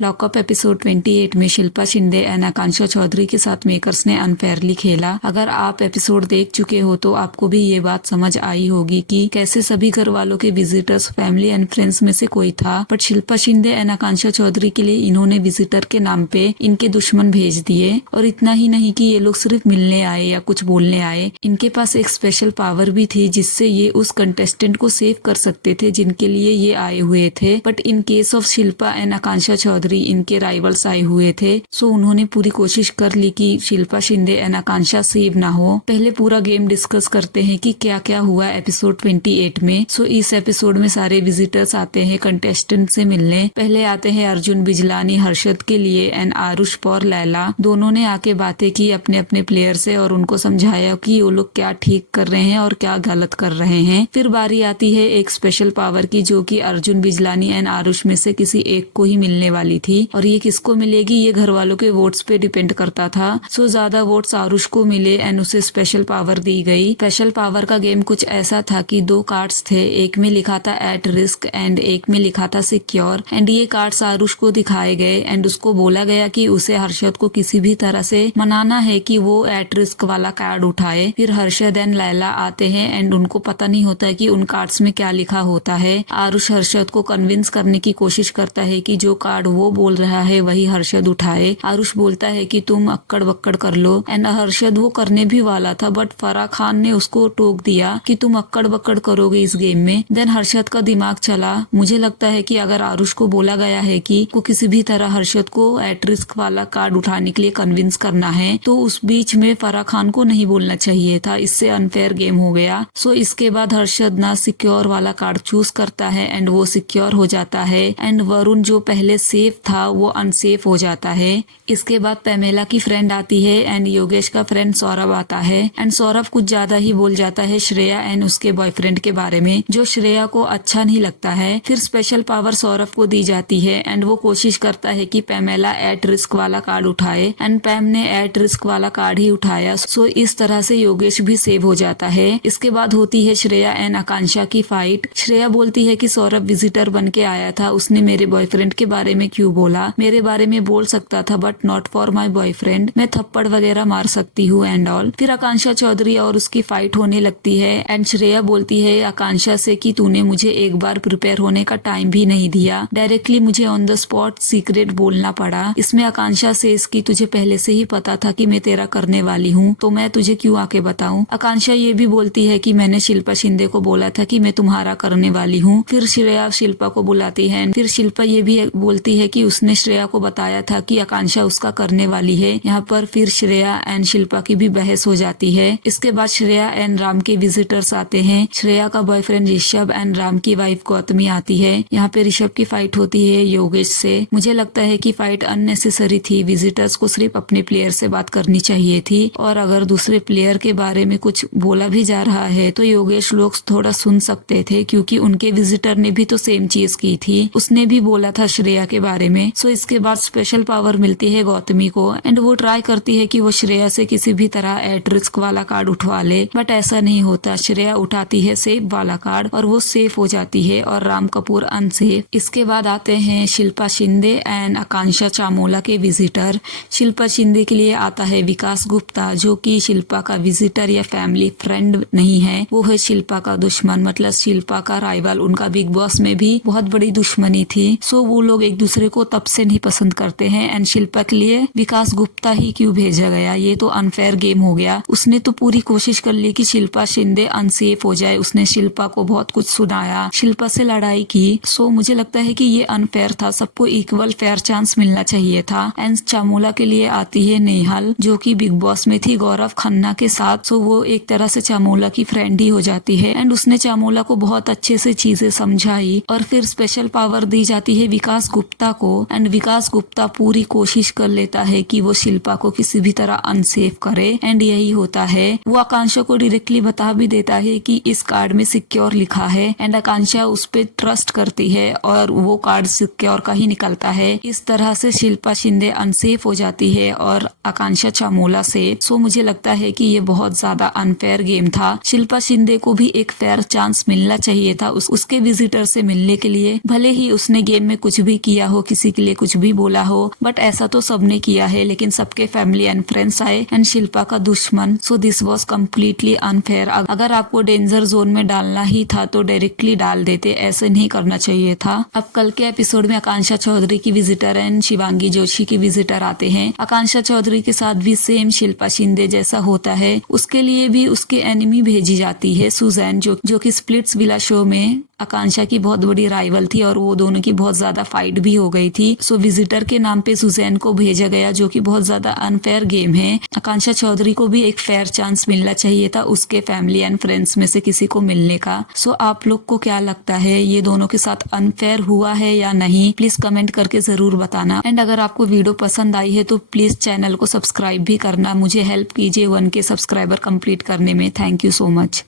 Lockup episode 28 में Shilpa Shinde and Akanksha Chaudhary के साथ मेकर्स ने अनफेयरली खेला। अगर आप एपिसोड देख चुके हो तो आपको भी ये बात समझ आई होगी कि कैसे सभी घर वालों के विजिटर्स फैमिली एंड फ्रेंड्स में से कोई था, बट शिल्पा शिंदे एंड आकांक्षा चौधरी के लिए इन्होंने विजिटर के नाम पे इनके दुश्मन भेज दिए। और इतना ही नहीं कि ये लोग सिर्फ मिलने आए या कुछ बोलने आए, इनके पास एक स्पेशल पावर भी थी जिससे ये उस कंटेस्टेंट को सेव कर सकते थे जिनके लिए ये आए हुए थे। But in case of Shilpa and Akanksha Chaudhary इनके राइवल्स आए हुए थे, सो उन्होंने पूरी कोशिश कर ली कि Shilpa Shinde and Akanksha save ना हो। पहले पूरा गेम डिस्कस करते हैं कि क्या क्या हुआ एपिसोड 28 में। सो इस एपिसोड में सारे विजिटर्स आते हैं कंटेस्टेंट से मिलने। पहले आते हैं अर्जुन बिजलानी हर्षद के लिए एंड आरुष और लैला। दोनों ने आके बातें की अपने अपने प्लेयर से और उनको समझाया कि वो लोग क्या ठीक कर रहे हैं और क्या गलत कर रहे हैं। फिर बारी आती है एक स्पेशल पावर की, जो कि अर्जुन बिजलानी एंड आरुष में से किसी एक को ही मिलने वाली थी। और ये किसको मिलेगी ये घर वालों के वोट्स पे डिपेंड करता था। सो ज्यादा वोट्स आरुष को मिले एंड उसे स्पेशल पावर दी गई। स्पेशल पावर का गेम कुछ ऐसा था कि दो कार्ड्स थे, एक में लिखा था एट रिस्क एंड एक में लिखा था सिक्योर। एंड ये कार्ड्स आरुष को दिखाए गए एंड उसको बोला गया कि उसे हर्षद को किसी भी तरह से मनाना है कि वो एट रिस्क वाला कार्ड उठाए। फिर हर्षद एंड लैला आते हैं एंड उनको पता नहीं होता है कि उन कार्ड्स में क्या लिखा होता है। आरुष हर्षद को कन्विंस करने की कोशिश करता है कि जो कार्ड वो बोल रहा है वही हर्षद उठाए। आरुष बोलता है कि तुम अक्कड़ बक्कड़ कर लो एंड हर्षद वो करने भी वाला था, बट फराह खान ने उसको टोक दिया कि तुम अक्कड़ बक्कड़ करोगे इस गेम में। देन हर्षद का दिमाग चला। मुझे लगता है कि अगर आरुष को बोला गया है कि को किसी भी तरह हर्षद को एट रिस्क वाला कार्ड उठाने के लिए कन्विंस करना है, तो उस बीच में फराह खान को नहीं बोलना चाहिए था। इससे अनफेयर गेम हो गया। सो इसके बाद हर्षद ना सिक्योर वाला कार्ड चूज करता है एंड वो सिक्योर हो जाता है एंड वरुण जो पहले सेफ था वो अनसेफ हो जाता है। इसके बाद पेमेला की फ्रेंड आती है एंड योगेश का फ्रेंड सौरभ आता है एंड सौरभ कुछ ज्यादा ही बोल जाता है श्रेया एंड उसके बॉयफ्रेंड के बारे में, जो श्रेया को अच्छा नहीं लगता है। फिर स्पेशल पावर सौरभ को दी जाती है एंड वो कोशिश करता है कि पेमेला एट रिस्क वाला कार्ड उठाए एंड पैम ने एट रिस्क वाला कार्ड ही उठाया। सो इस तरह से योगेश भी सेव हो जाता है। इसके बाद होती है श्रेया एंड आकांक्षा की फाइट। श्रेया बोलती है कि सौरभ विजिटर बन के आया था, उसने मेरे बॉयफ्रेंड के बारे में क्यों बोला, मेरे बारे में बोल सकता था but not for my boyfriend, मैं थप्पड़ वगैरह मार सकती हूँ एंड ऑल। फिर आकांक्षा चौधरी और उसकी फाइट होने लगती है एंड श्रेया बोलती है आकांक्षा से कि तूने मुझे एक बार प्रिपेयर होने का टाइम भी नहीं दिया, डायरेक्टली मुझे ऑन द स्पॉट सीक्रेट बोलना पड़ा। इसमें आकांक्षा से इसकी तुझे पहले से ही पता था कि मैं तेरा करने वाली हूँ, तो मैं तुझे क्यों आके बताऊँ। आकांक्षा ये भी बोलती है कि मैंने शिल्पा शिंदे को बोला था कि मैं तुम्हारा करने वाली हूँ। फिर श्रेया शिल्पा को बुलाती है। फिर शिल्पा ये भी बोलती है कि उसने श्रेया को बताया था कि आकांक्षा उसका करने वाली है। यहाँ पर फिर श्रेया एंड शिल्पा की भी बहस हो जाती है। इसके बाद श्रेया एंड राम के विजिटर्स आते हैं। श्रेया का बॉयफ्रेंड ऋषभ एंड राम की वाइफ गौतमी आती है। यहाँ पे ऋषभ की फाइट होती है योगेश से। मुझे लगता है कि फाइट अननेसेसरी थी। विजिटर्स को सिर्फ अपने प्लेयर से बात करनी चाहिए थी, और अगर दूसरे प्लेयर के बारे में कुछ बोला भी जा रहा है तो योगेश लोग थोड़ा सुन सकते थे, क्योंकि उनके विजिटर ने भी तो सेम चीज की थी, उसने भी बोला था श्रेया के बारे में। सो इसके बाद स्पेशल पावर मिलती है गौतमी को एंड वो ट्राई करती है कि वो श्रेया से किसी भी तरह एट रिस्क वाला कार्ड उठवा ले, बट ऐसा नहीं होता। श्रेया उठाती है सेफ वाला कार्ड और वो सेफ हो जाती है और राम कपूर अनसेफ। इसके बाद आते हैं शिल्पा शिंदे एंड आकांक्षा चामोला के विजिटर। शिल्पा शिंदे के लिए आता है विकास गुप्ता, जो कि शिल्पा का विजिटर या फैमिली फ्रेंड नहीं है, वो है शिल्पा का दुश्मन, मतलब शिल्पा का राइवल। उनका बिग बॉस में भी बहुत बड़ी दुश्मनी थी। सो वो लोग एक दूसरे को तब से नहीं पसंद करते हैं एंड शिल्पा के लिए विकास गुप्ता ही क्यों भेजा गया, ये तो अनफेयर गेम हो गया। उसने तो पूरी कोशिश कर ली कि शिल्पा शिंदे अनसेफ हो जाए, उसने शिल्पा को बहुत कुछ सुनाया, शिल्पा से लड़ाई की। सो मुझे लगता है कि ये अनफेयर था, सबको इक्वल फेयर चांस मिलना चाहिए था। एंड चामोला के लिए आती है नेहल, जो कि बिग बॉस में थी गौरव खन्ना के साथ। सो वो एक तरह से चामोला की फ्रेंड ही हो जाती है एंड उसने चामोला को बहुत अच्छे से चीजें समझाई। और फिर स्पेशल पावर दी जाती है विकास गुप्ता को एंड विकास गुप्ता पूरी कोशिश कर लेता है कि वो शिल्पा को किसी भी तरह अनसेफ करे एंड यही होता है। वो आकांक्षा को डायरेक्टली बता भी देता है कि इस कार्ड में सिक्योर लिखा है एंड आकांक्षा उस पे ट्रस्ट करती है और वो कार्ड सिक्योर का ही निकलता है। इस तरह से शिल्पा शिंदे अनसेफ हो जाती है और आकांक्षा चामोला सेफ। सो मुझे लगता है कि ये बहुत ज्यादा अनफेयर गेम था। शिल्पा शिंदे को भी एक फेयर चांस मिलना चाहिए था उसके विजिटर से मिलने के लिए, भले ही उसने गेम में कुछ भी किया हो किसी के लिए कुछ भी बोला हो, बट ऐसा तो सबने किया है, लेकिन सबके फैमिली एंड फ्रेंड्स आए एंड शिल्पा का दुश्मन। So this was completely unfair. अगर आपको डेंजर जोन में डालना ही था तो डायरेक्टली डाल देते, ऐसे नहीं करना चाहिए था। अब कल के एपिसोड में आकांक्षा चौधरी की विजिटर एंड शिवांगी जोशी की विजिटर आते हैं। आकांक्षा चौधरी के साथ भी सेम शिल्पा शिंदे जैसा होता है, उसके लिए भी उसके एनिमी भेजी जाती है सुजैन, जो कि स्प्लिट्स विला शो में आकांक्षा की बहुत बड़ी राइवल थी और वो दोनों की बहुत ज्यादा फाइट भी हो गई थी। सो विजिटर के नाम पे सुजैन को भेजा गया, जो कि बहुत ज्यादा अनफेयर गेम है। आकांक्षा चौधरी को भी एक फेयर चांस मिलना चाहिए था उसके फैमिली एंड फ्रेंड्स में से किसी को मिलने का। सो आप लोग को क्या लगता है, ये दोनों के साथ अनफेयर हुआ है या नहीं? प्लीज कमेंट करके जरूर बताना। एंड अगर आपको वीडियो पसंद आई है तो प्लीज चैनल को सब्सक्राइब भी करना, मुझे हेल्प कीजिए 1K सब्सक्राइबर कंप्लीट करने में। Thank you so much.